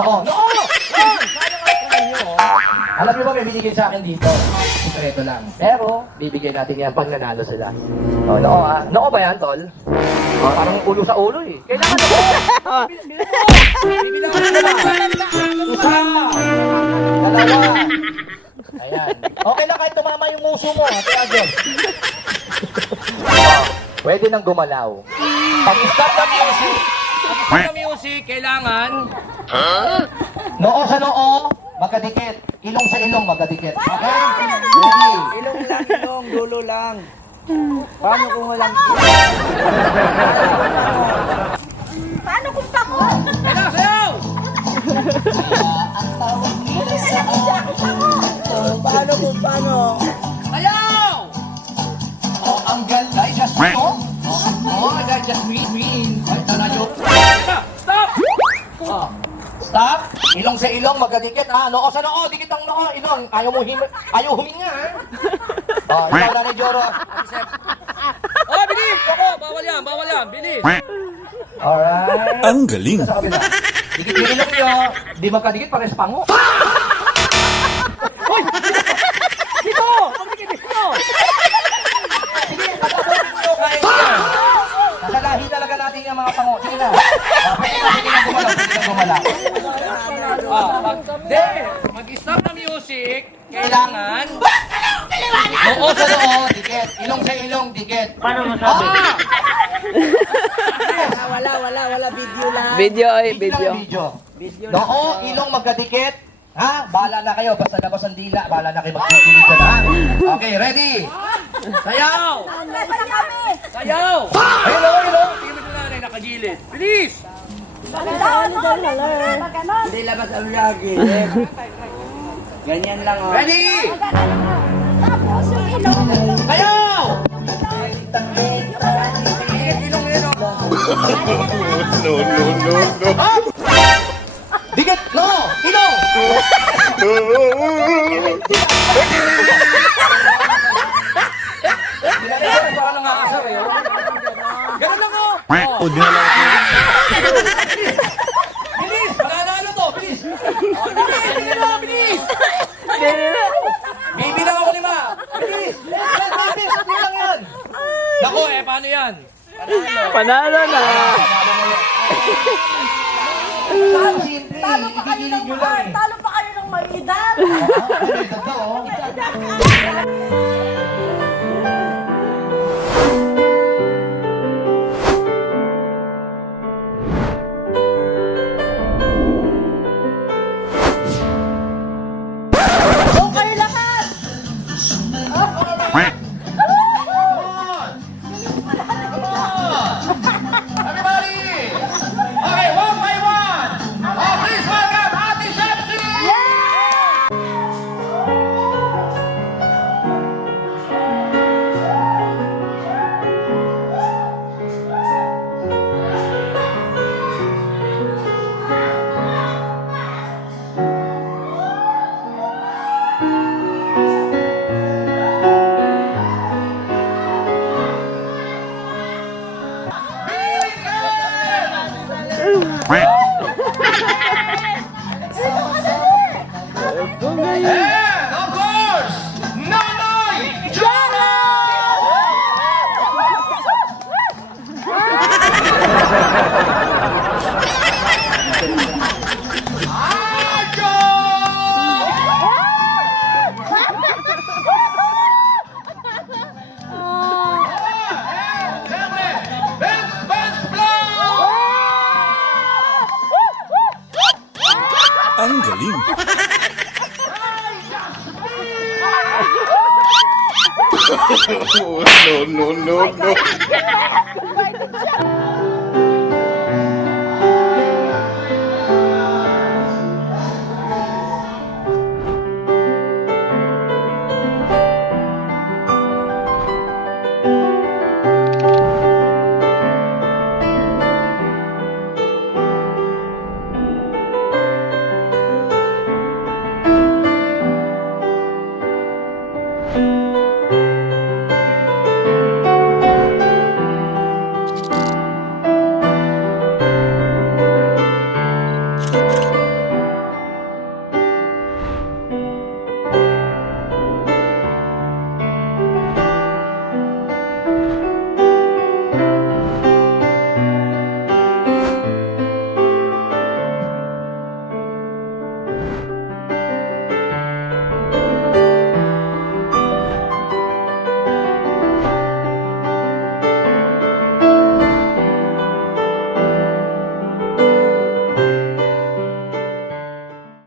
Noo! Noo! Yan! Sayang ang try nyo, oh. Alam nyo ba may binigay sa akin dito? Sikreto lang. Pero, bibigyan natin yan pag nanalo sila. Oh, noo ha. Noo ba yan, tol? Oh, parang ulo sa ulo eh. Kailangan noo! Bibilang ko na. Isa! Dalawa! Ayan. Okay lang kahit tumama yung muso mo, Ate Adjon. Oh, pwede nang gumalaw. Pag-start ng music, kailangan noo sa noo, magkadikit. Ilong sa ilong, magkadikit. Okay? Ready? Ilong lang, ilong, dulo lang. Paano kung walang... Paano kung tako? Kailangan sayaw! Paano kung paano? Sayaw! Oh, ang ganda. Just me, oh. Oh, that just me. Ay, taladyo. Stop! Oh. Stop! Ilong sa ilong, magkadikit, ha? Noo sa noo, dikit ang noo. Ilong, ayaw huminga, ha? Oh, ikaw na ni Joro. Oh, bilis! Ako, bawal yan, bilis! Alright. Ang galing. Sa kabila. Dikit yung ilong nyo, di magkadikit, pares pango. Hoy! Dito! Magdikit dito! Sige, patapunin nyo kaya nyo. Nasalahin talaga natin yung mga pango. Sige na. Pwede na gumalaw. Mag-start na music, kailangan... Noo sa noo, dikit. Ilong sa ilong, dikit. Paano masabi? Wala, video lang. Video ay Video. video. Video lang. Noo, ilong magkadikit. Ha? Bahala na kayo. Basta labas ang dila. Bahala na kayo magkikinig ka na. Okay, ready? Sayaw! Wala kami. Sayaw! Ayun o, ayun o. Tingnan mo na nanay, nakagilid. Bilis! Maganon. Hindi labas ang lagi. Ganyan lang, oh. Ready? Tapos yung ilong. Sayaw! Ilong yun, Ha? Dikit! Noo! Ilong! Parang nangaasar eh. Ganun lang o! O, dinala ko. Bilis! Mananalo to, bilis! Oh, bilis! Bilis! Bibilang ako lima! Bilis! Bilis! Bilang yan! Nako eh, paano yan? Panalo na. Saan simple? Talo pa kayo Ikikinig ng nyo lang eh. Talo pa kayo ng maidang. Ay, totoo. Okay lahat. Everybody! Okay, one by one! Oh, please welcome Ate Shepsy! And of course, Nonoy Jara! Ang galing. No.